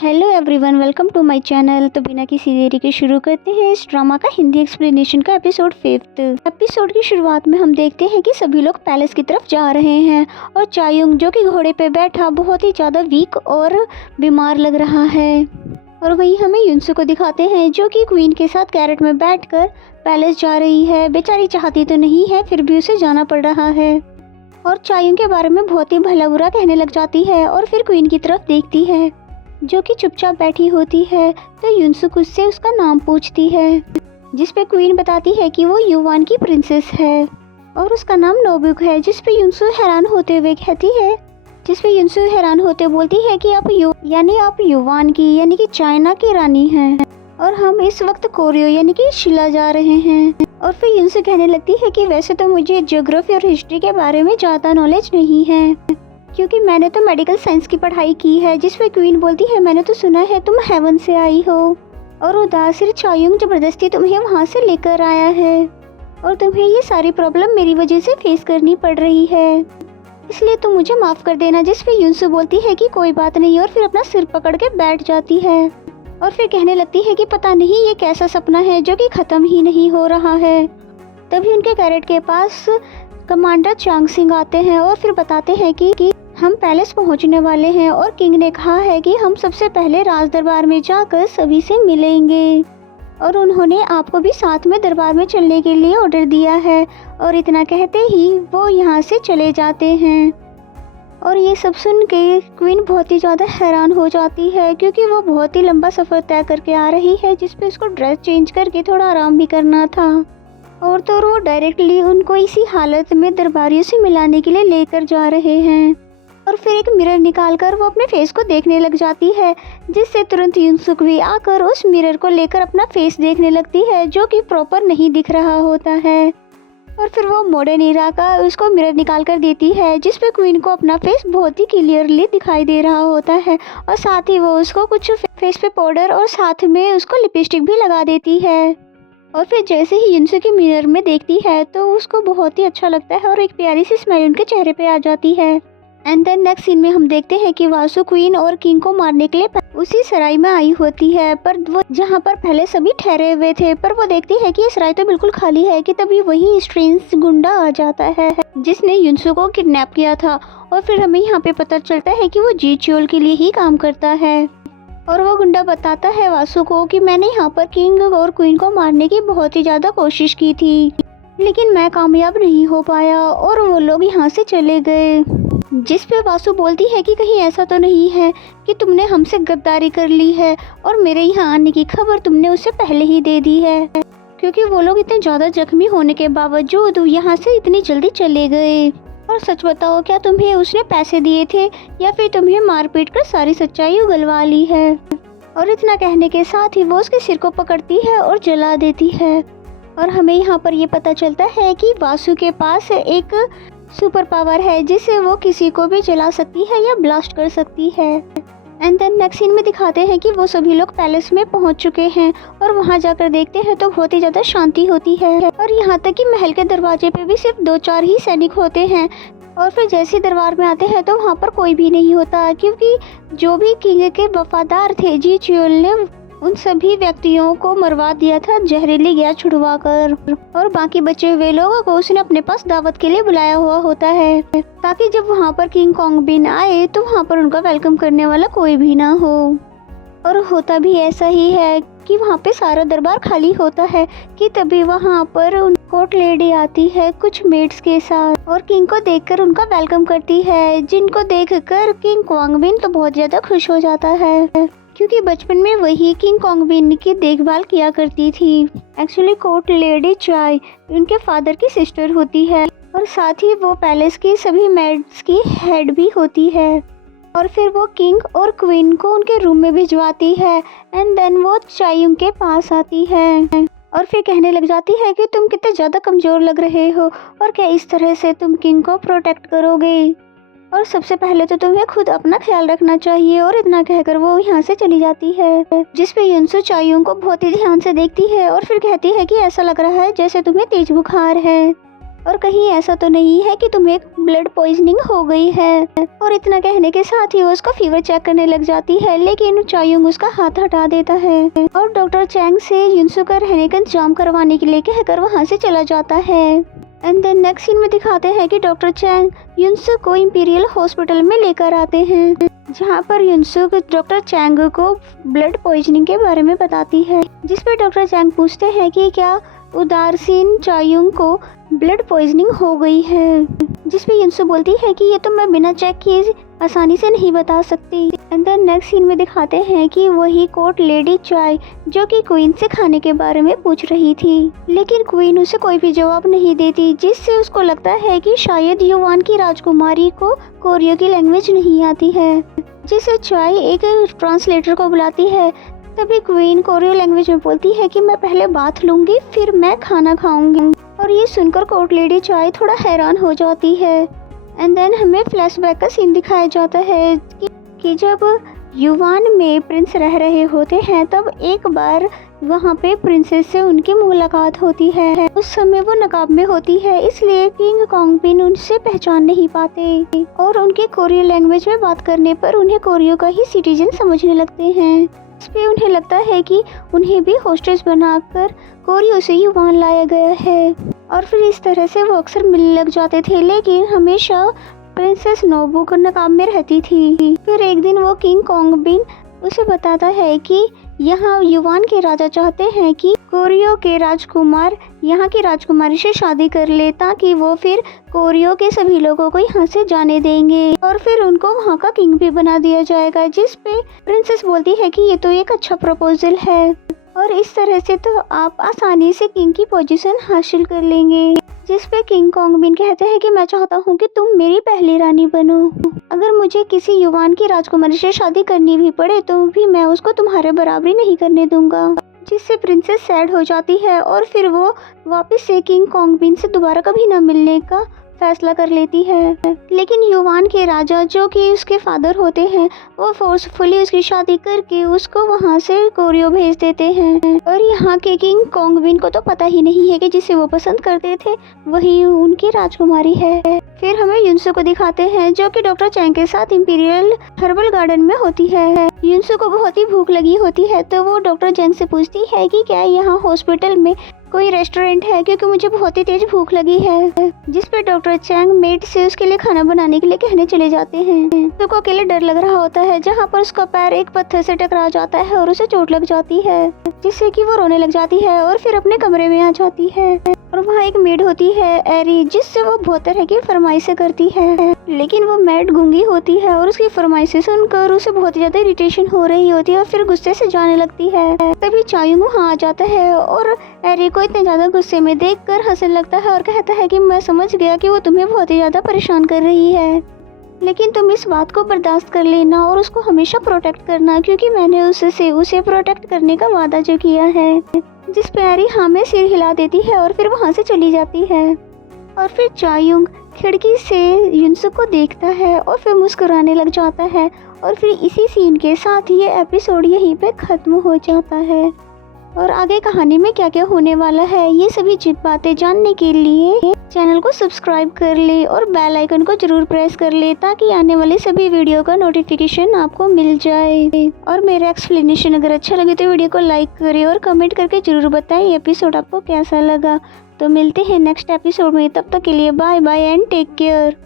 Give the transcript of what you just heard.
Hello everyone, welcome to my channel. तो बिना किसी देरी के शुरू करते हैं इस ड्रामा का हिंदी एक्सप्लेनेशन का एपिसोड 5। एपिसोड की शुरुआत में हम देखते हैं कि सभी लोग पैलेस की तरफ जा रहे हैं और चायुंग जो कि घोड़े पे बैठा बहुत ही ज़्यादा वीक और बीमार लग रहा है। और वहीं हमें युनसू को दिखाते हैं जो कि क्वीन के साथ कैरेट में बैठकर पैलेस जा रही है। बेचारी चाहती तो नहीं है, फिर भी उसे जाना पड़ रहा है और चायुंग के बारे में बहुत ही भला बुरा कहने लग जाती है और फिर क्वीन की तरफ देखती है जो कि चुपचाप बैठी होती है। तो युनसू उससे उसका नाम पूछती है, जिस पे क्वीन बताती है कि वो युवान की प्रिंसेस है और उसका नाम नोबुक है। जिस पे युनसू हैरान होते हुए कहती है, जिस पे युनसू हैरान होते बोलती है कि आप युवान की यानी कि चाइना की रानी हैं और हम इस वक्त कोरियो यानी कि शिला जा रहे हैं। और फिर युनसू कहने लगती है कि वैसे तो मुझे ज्योग्राफी और हिस्ट्री के बारे में ज़्यादा नॉलेज नहीं है क्योंकि मैंने तो मेडिकल साइंस की पढ़ाई की है। जिस पे क्वीन बोलती है, मैंने तो सुना है तुम हेवन से आई हो और उदासिर चायुंग जबरदस्ती तुम्हें वहाँ से लेकर आया है और तुम्हें ये सारी प्रॉब्लम मेरी वजह से फेस करनी पड़ रही है, इसलिए तुम मुझे माफ़ कर देना। जिस पे युनसू बोलती है कि कोई बात नहीं और फिर अपना सिर पकड़ के बैठ जाती है और फिर कहने लगती है कि पता नहीं ये कैसा सपना है जो कि ख़त्म ही नहीं हो रहा है। तभी उनके कैरेट के पास कमांडर चांग सिंह आते हैं और फिर बताते हैं कि हम पैलेस पहुंचने वाले हैं और किंग ने कहा है कि हम सबसे पहले राज दरबार में जाकर सभी से मिलेंगे और उन्होंने आपको भी साथ में दरबार में चलने के लिए ऑर्डर दिया है। और इतना कहते ही वो यहाँ से चले जाते हैं और ये सब सुन के क्वीन बहुत ही ज़्यादा हैरान हो जाती है क्योंकि वो बहुत ही लंबा सफ़र तय करके आ रही है जिसपे उसको ड्रेस चेंज करके थोड़ा आराम भी करना था। और तो वो डायरेक्टली उनको इसी हालत में दरबारियों से मिलाने के लिए लेकर जा रहे हैं और फिर एक मिरर निकालकर वो अपने फेस को देखने लग जाती है, जिससे तुरंत युनसुक भी आकर उस मिरर को लेकर अपना फेस देखने लगती है जो कि प्रॉपर नहीं दिख रहा होता है। और फिर वो मॉडर्न इरा का उसको मिरर निकाल कर देती है जिस पे क्वीन को अपना फेस बहुत ही क्लियरली दिखाई दे रहा होता है और साथ ही वो उसको कुछ फेस पे पाउडर और साथ में उसको लिपस्टिक भी लगा देती है। और फिर जैसे ही युनसू की मिरर में देखती है तो उसको बहुत ही अच्छा लगता है और एक प्यारी सी स्माइल उनके चेहरे पे आ जाती है। एंड देन नेक्स्ट सीन में हम देखते हैं कि वासु क्वीन और किंग को मारने के लिए उसी सराय में आई होती है, पर वो जहाँ पर पहले सभी ठहरे हुए थे, पर वो देखती है कि ये सराय तो बिल्कुल खाली है कि तभी वही स्ट्रेंज गुंडा आ जाता है जिसने युनसू को किडनैप किया था। और फिर हमें यहाँ पे पता चलता है कि वो जी चियोल के लिए ही काम करता है और वो गुंडा बताता है वासु को कि मैंने यहाँ पर किंग और क्वीन को मारने की बहुत ही ज़्यादा कोशिश की थी लेकिन मैं कामयाब नहीं हो पाया और वो लोग यहाँ से चले गए। जिस पे वासु बोलती है कि कहीं ऐसा तो नहीं है कि तुमने हमसे गद्दारी कर ली है और मेरे यहाँ आने की खबर तुमने उसे पहले ही दे दी है, क्योंकि वो लोग इतने ज़्यादा जख्मी होने के बावजूद यहाँ से इतनी जल्दी चले गए। और सच बताओ, क्या तुम्हें उसने पैसे दिए थे या फिर तुम्हें मारपीट कर सारी सच्चाई उगलवा ली है? और इतना कहने के साथ ही वो उसके सिर को पकड़ती है और जला देती है। और हमें यहाँ पर ये पता चलता है कि वासु के पास एक सुपर पावर है जिससे वो किसी को भी जला सकती है या ब्लास्ट कर सकती है। एंड देन नेक्स्ट सीन में दिखाते हैं कि वो सभी लोग पैलेस में पहुंच चुके हैं और वहां जाकर देखते हैं तो बहुत ही ज़्यादा शांति होती है और यहाँ तक कि महल के दरवाजे पे भी सिर्फ 2-4 ही सैनिक होते हैं। और फिर जैसे ही दरबार में आते हैं तो वहाँ पर कोई भी नहीं होता क्योंकि जो भी किंग के वफादार थे जी चियोल ने उन सभी व्यक्तियों को मरवा दिया था जहरीली गैस छुड़वा कर, और बाकी बचे हुए लोगों को उसने अपने पास दावत के लिए बुलाया हुआ होता है ताकि जब वहाँ पर किंग कॉन्ग बिन आए तो वहाँ पर उनका वेलकम करने वाला कोई भी ना हो। और होता भी ऐसा ही है कि वहाँ पे सारा दरबार खाली होता है कि तभी वहाँ पर कोर्ट लेडी आती है कुछ मेड्स के साथ और किंग को देखकर उनका वेलकम करती है, जिनको देखकर किंग क्वांग बिन तो बहुत ज़्यादा खुश हो जाता है क्योंकि बचपन में वही किंग कॉन्ग बिन की देखभाल किया करती थी। एक्चुअली कोर्ट लेडी चाय उनके फादर की सिस्टर होती है और साथ ही वो पैलेस की सभी मेड्स की हेड भी होती है। और फिर वो किंग और क्वीन को उनके रूम में भिजवाती है एंड देन वो चायुंग के पास आती है और फिर कहने लग जाती है कि तुम कितने ज़्यादा कमज़ोर लग रहे हो और क्या इस तरह से तुम किंग को प्रोटेक्ट करोगे, और सबसे पहले तो तुम्हें खुद अपना ख्याल रखना चाहिए। और इतना कहकर वो यहाँ से चली जाती है, जिस पे युनसू चायुंग को बहुत ही ध्यान से देखती है और फिर कहती है कि ऐसा लग रहा है जैसे तुम्हें तेज बुखार है। और कहीं ऐसा तो नहीं है कि तुम्हें ब्लड पॉइजनिंग हो गई है। और इतना कहने के साथ ही वो उसका फीवर चेक करने लग जाती है, लेकिन चायुंग उसका हाथ हटा देता है और डॉक्टर चैंग से युनसु का रहने का इंतजाम करवाने के लिए कहकर वहाँ से चला जाता है। एंड देन नेक्स्ट सीन में दिखाते हैं कि डॉक्टर चैंग युनसु को इंपीरियल हॉस्पिटल में लेकर आते हैं, जहाँ पर युनसु डॉक्टर चैंग को ब्लड पॉइजनिंग के बारे में बताती है, जिस पर डॉक्टर चैंग पूछते हैं कि क्या उदासीन चायुंग को ब्लड पॉइजनिंग हो गई है, जिसमें युनसु बोलती है कि ये तो मैं बिना चेक किए आसानी से नहीं बता सकती। एंड देन नेक्स्ट सीन में दिखाते हैं कि वही कोर्ट लेडी चाय जो कि क्वीन से खाने के बारे में पूछ रही थी, लेकिन क्वीन उसे कोई भी जवाब नहीं देती, जिससे उसको लगता है कि शायद युवान की राजकुमारी को कोरिया की लैंग्वेज नहीं आती है, जिसे चाय एक ट्रांसलेटर को बुलाती है। तभी क्वीन कोरियो लैंग्वेज में बोलती है कि मैं पहले बात लूंगी फिर मैं खाना खाऊंगी, और ये सुनकर कोर्ट लेडी चाय थोड़ा हैरान हो जाती है। एंड देन हमें फ्लैशबैक का सीन दिखाया जाता है कि जब युवान में प्रिंस रह रहे होते हैं तब एक बार वहाँ पे प्रिंसेस से उनकी मुलाकात होती है। उस समय वो नकाब में होती है, इसलिए किंग कॉन्गबिन उनसे पहचान नहीं पाते और उनके कोरियो लैंग्वेज में बात करने पर उन्हें कोरियो का ही सिटीजन समझने लगते हैं। इस पे उन्हें लगता है कि उन्हें भी होस्टेस बनाकर कोरियो से युवान लाया गया है, और फिर इस तरह से वो अक्सर मिलने लग जाते थे, लेकिन हमेशा प्रिंसेस नोबुको नकाब में रहती थी। फिर एक दिन वो किंग कॉन्गबिन उसे बताता है कि यहाँ युवान के राजा चाहते हैं कि कोरियो के राजकुमार यहाँ की राजकुमारी से शादी कर ले, ताकि वो फिर कोरियो के सभी लोगों को यहाँ से जाने देंगे और फिर उनको वहाँ का किंग भी बना दिया जाएगा। जिस पे प्रिंसेस बोलती है कि ये तो एक अच्छा प्रपोजल है और इस तरह से तो आप आसानी से किंग की पोजीशन हासिल कर लेंगे। जिस पे किंग कॉन्गबिन कहते हैं कि मैं चाहता हूँ कि तुम मेरी पहली रानी बनो, अगर मुझे किसी युवान की राजकुमारी से शादी करनी भी पड़े तो भी मैं उसको तुम्हारे बराबरी नहीं करने दूंगा। जिससे प्रिंसेस सैड हो जाती है और फिर वो वापस से किंग कॉन्गबिन से दोबारा कभी न मिलने का फैसला कर लेती है। लेकिन युवान के राजा जो कि उसके फादर होते हैं वो फोर्सफुली उसकी शादी करके उसको वहाँ से कोरियो भेज देते हैं, और यहाँ के किंग कॉन्गबिन को तो पता ही नहीं है कि जिसे वो पसंद करते थे वही उनकी राजकुमारी है। फिर हमें युनसु को दिखाते हैं जो कि डॉक्टर चैंग के साथ इंपीरियल हर्बल गार्डन में होती है। युनसु को बहुत ही भूख लगी होती है तो वो डॉक्टर चैंग से पूछती है कि क्या यहाँ हॉस्पिटल में कोई रेस्टोरेंट है, क्योंकि मुझे बहुत ही तेज भूख लगी है। जिस पे डॉक्टर चैंग मेड से उसके लिए खाना बनाने के लिए कहने चले जाते हैं। तो को अकेले डर लग रहा होता है, जहाँ पर उसका पैर एक पत्थर से टकरा जाता है और उसे चोट लग जाती है, जिससे कि वो रोने लग जाती है और फिर अपने कमरे में आ जाती है। और वहाँ एक मेड होती है एरी, जिससे वो बहुत तरह की फरमाइशें करती है, लेकिन वो मेड गूंगी होती है और उसकी फरमाइशें सुनकर उसे बहुत ज्यादा इरिटेशन हो रही होती है और फिर गुस्से से जाने लगती है। तभी चायुंग वहाँ आ जाता है और एरी को इतने ज्यादा गुस्से में देखकर हंसने लगता है और कहता है कि मैं समझ गया कि वो तुम्हें बहुत ही ज्यादा परेशान कर रही है, लेकिन तुम इस बात को बर्दाश्त कर लेना और उसको हमेशा प्रोटेक्ट करना, क्योंकि मैंने उससे उसे प्रोटेक्ट करने का वादा जो किया है। जिस पे एरी हाँ में सिर हिला देती है और फिर वहाँ से चली जाती है। और फिर चायुंग खिड़की से युनसु को देखता है और फिर मुस्कुराने लग जाता है, और फिर इसी सीन के साथ ये एपिसोड यहीं पे खत्म हो जाता है। और आगे कहानी में क्या क्या होने वाला है ये सभी बातें जानने के लिए चैनल को सब्सक्राइब कर ले और बेल आइकन को जरूर प्रेस कर ले, ताकि आने वाले सभी वीडियो का नोटिफिकेशन आपको मिल जाए। और मेरा एक्सप्लेनेशन अगर अच्छा लगे तो वीडियो को लाइक करें और कमेंट करके जरूर बताएं एपिसोड आपको कैसा लगा। तो मिलते हैं नेक्स्ट एपिसोड में, तब तक के लिए bye bye and take care.